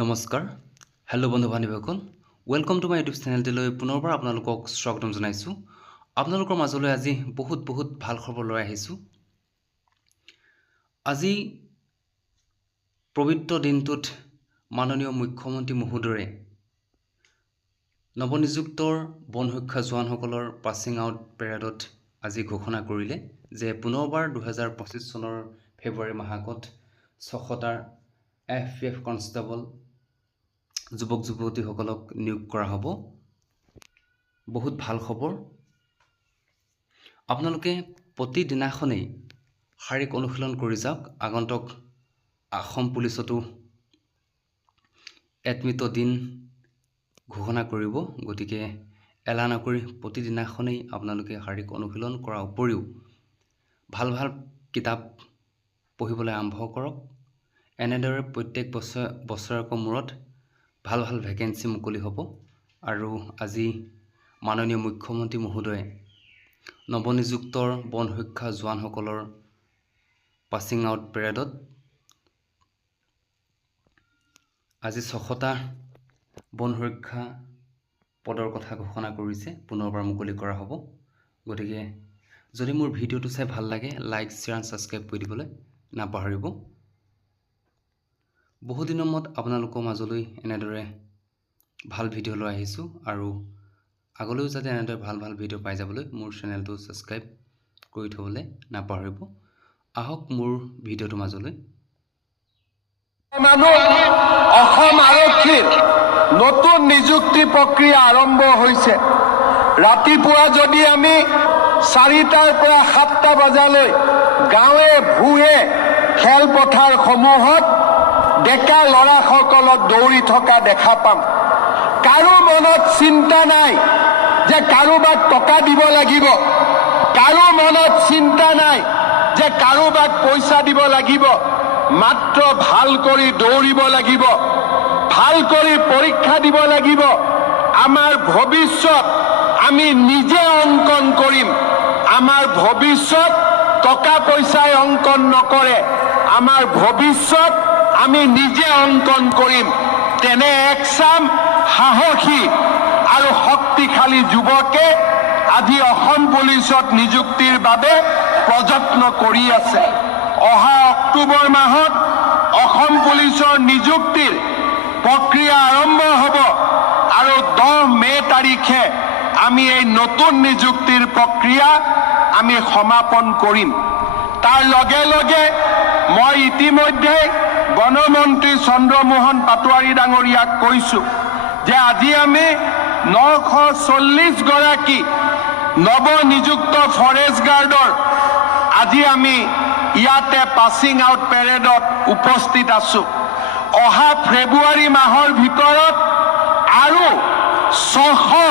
নমস্কাৰ হেল্ল' বন্ধু বান্ধৱীসকল welcome to my YouTube চেনেলটিলৈ পুনৰবাৰ আপোনালোকক স্বাগতম জনাইছোঁ। আপোনালোকৰ মাজলৈ আজি বহুত ভাল খবৰ লৈ আহিছোঁ। আজি পবিত্ৰ দিনটোত মাননীয় মুখ্যমন্ত্ৰী মহোদয়ে নৱনিযুক্তৰ বনসুৰক্ষা জোৱানসকলৰ পাছিং আউট পেৰেডত আজি ঘোষণা কৰিলে যে পুনৰবাৰ 2025 চনৰ ফেব্ৰুৱাৰী মাহত 600টা FPF কনষ্টেবল যুৱক যুৱতীসকলক নিয়োগ কৰা হ'ব। বহুত ভাল খবৰ। আপোনালোকে প্ৰতিদিনাখনেই শাৰীৰিক অনুশীলন কৰি যাওক। আগন্তুক অসম পুলিচতো এডমিট দিন ঘোষণা কৰিব, গতিকে এলাহ নকৰি প্ৰতিদিনাখনেই আপোনালোকে শাৰীৰিক অনুশীলন কৰাৰ উপৰিও ভাল কিতাপ পঢ়িবলৈ আৰম্ভ কৰক। এনেদৰে প্ৰত্যেক বছৰেকৰ মূৰত ভাল ভেকেন্সি মুকলি হ'ব। আৰু আজি মাননীয় মুখ্যমন্ত্ৰী মহোদয়ে নৱনিযুক্তৰ বনসুৰক্ষা জোৱানসকলৰ পাছিং আউট পেৰেডত আজি 600টা বনসুৰক্ষা পদৰ কথা ঘোষণা কৰিছে, পুনৰবাৰ মুকলি কৰা হ'ব। গতিকে যদি মোৰ ভিডিঅ'টো চাই ভাল লাগে, লাইক শ্বেয়াৰ আৰু ছাবস্ক্ৰাইব কৰি দিবলৈ নাপাহৰিব। বহুদিনৰ মূৰত আপোনালোকৰ মাজলৈ এনেদৰে ভাল ভিডিঅ' লৈ আহিছোঁ, আৰু আগলৈও যাতে এনেদৰে ভাল ভিডিঅ' পাই যাবলৈ মোৰ চেনেলটো ছাবস্ক্ৰাইব কৰি থ'বলৈ নাপাহৰিব। আহক মোৰ ভিডিঅ'টোৰ মাজলৈ। অসম আৰক্ষীৰ নতুন নিযুক্তি প্ৰক্ৰিয়া আৰম্ভ হৈছে। ৰাতিপুৱা যদি আমি 4টাৰ পৰা 7টা বজালৈ গাঁৱে ভূঞে খেলপথাৰসমূহত ডেকা ল'ৰাসকলক দৌৰি থকা দেখা পাম। কাৰো মনত চিন্তা নাই যে কাৰোবাক টকা দিব লাগিব, কাৰো মনত চিন্তা নাই যে কাৰোবাক পইচা দিব লাগিব। মাত্ৰ ভাল কৰি দৌৰিব লাগিব, ভাল কৰি পৰীক্ষা দিব লাগিব। আমাৰ ভৱিষ্যত আমি নিজে অংকন কৰিম। আমাৰ ভৱিষ্যত টকা পইচাই অংকন নকৰে, আমাৰ ভৱিষ্যত আমি নিজে অংকন কৰিম। তেনে একচাম সাহসী আৰু শক্তিশালী যুৱকে আজি অসম পুলিচত নিযুক্তিৰ বাবে প্ৰযত্ন কৰি আছে। অহা অক্টোবৰ মাহত অসম পুলিচৰ নিযুক্তিৰ প্ৰক্ৰিয়া আৰম্ভ হ'ব, আৰু 10 মে তাৰিখে আমি এই নতুন নিযুক্তিৰ প্ৰক্ৰিয়া আমি সমাপন কৰিম। তাৰ লগে লগে মই ইতিমধ্যে বনমন্ত্ৰী চন্দ্ৰমোহন পাটোৱাৰী ডাঙৰীয়াক কৈছোঁ যে আজি আমি 940 গৰাকী নৱনিযুক্ত ফৰেষ্ট গাৰ্ডৰ আজি আমি ইয়াতে পাছিং আউট পেৰেডত উপস্থিত আছোঁ। অহা ফেব্ৰুৱাৰী মাহৰ ভিতৰত আৰু 600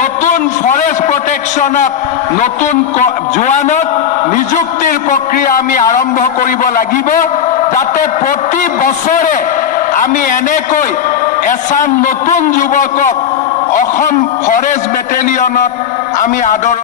নতুন ফৰেষ্ট প্ৰটেকশ্যনত নতুন জোৱানক নিযুক্তিৰ প্ৰক্ৰিয়া আমি আৰম্ভ কৰিব লাগিব, যাতে প্ৰতি বছৰে আমি এনেকৈ এচাম নতুন যুৱকক অসম ফৰেষ্ট বেটেলিয়নত আমি আদৰ